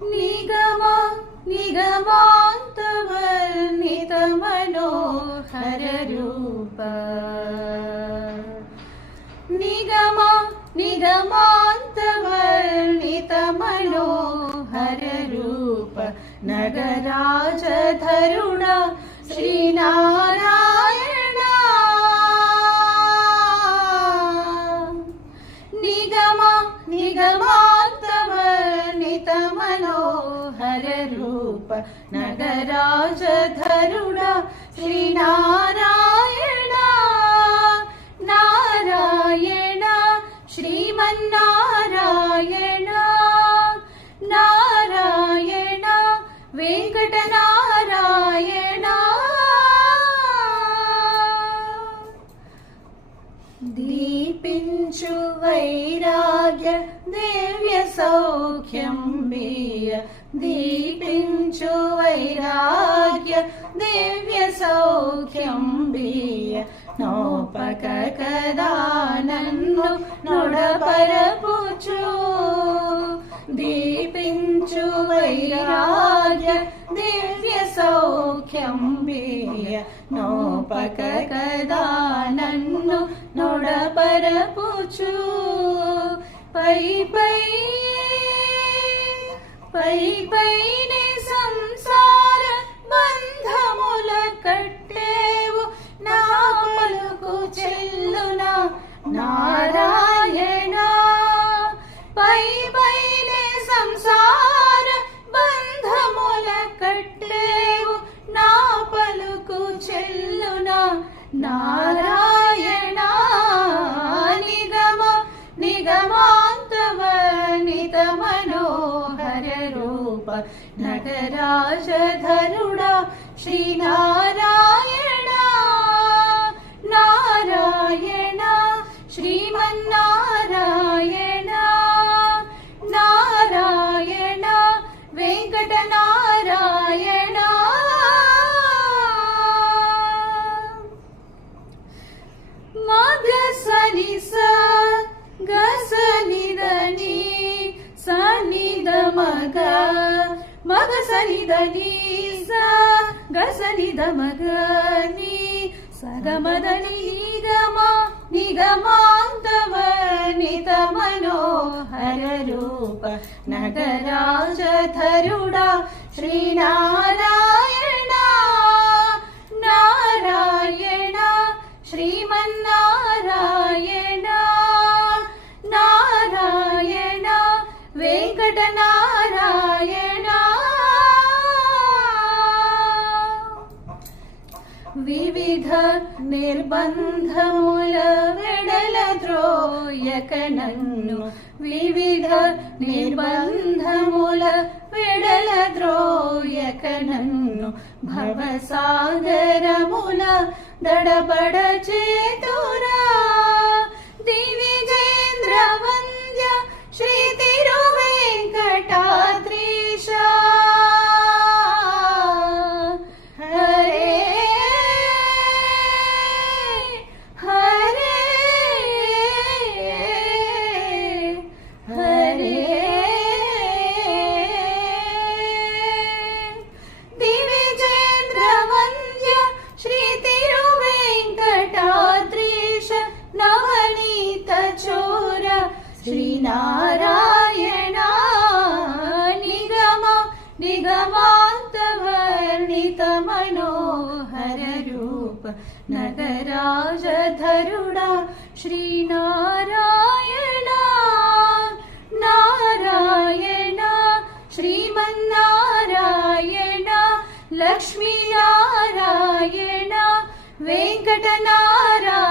निगम निगमान्तवर्णित मनोहर रूप निगम निगमान्तवर्णित मनोहर रूप नगराज धरुण श्रीनारायण निगम निगमान्तवर्णित मनोहर रूप नगराज धरुण श्रीनारायण नारायण श्रीमन्नारायण नारायण वेंकटनारायण दीपिंचु वैराग्य दिव्य सौख्यं बीय दीपिंचु वैराग्य दिव्य सौख्यं बीय नोपक कदा नन्नु नोडपरपुचु दीपिंचु वैराग्य दिव्य सौख्यं बीय नोपक कदा नन्नु नोडपरपुचु पै पै पै पैने संसार बंधमुल कट्टेवु ना पलुकु చెల్లునా నారాయణ పై పైనే సంసార బంధముల కట్టేవు నా పలుకు చెల్లునా నారాయణ నిగమ నిగమాంతవర్ణిత మనోహర రూప నగరాజ ధరుడ శ్రీనారాయణ नारायण श्रीमन्नारायण नारायण वेंकटनारायण मग सनि स ग सनि द नि सनि द मग मग सनि द नि स ग सनि द मग नि सगमद निगम निगमान्तवर्णित मनोहर रूप नगराज धरुड श्रीनारायण नारायण श्रीमन्नारायण नारायण वेंकटनारायण विविध निर्बंधमुल वेडल द्रोयक नन्नु विविध निर्बंधमुल वेडल द्रोयक नन्नु भवसागरमुल दडबड चेतुरा दिविजेन्द्र वन्द्य श्री तिरुवेंकटाद्रीश श्रीनारायण निगम निगमान्तवर्णित मनोहर रूप नगराज धरुड श्रीनारायण नारायण श्रीमन्नारायण लक्ष्मीनारायण वेंकटनारायण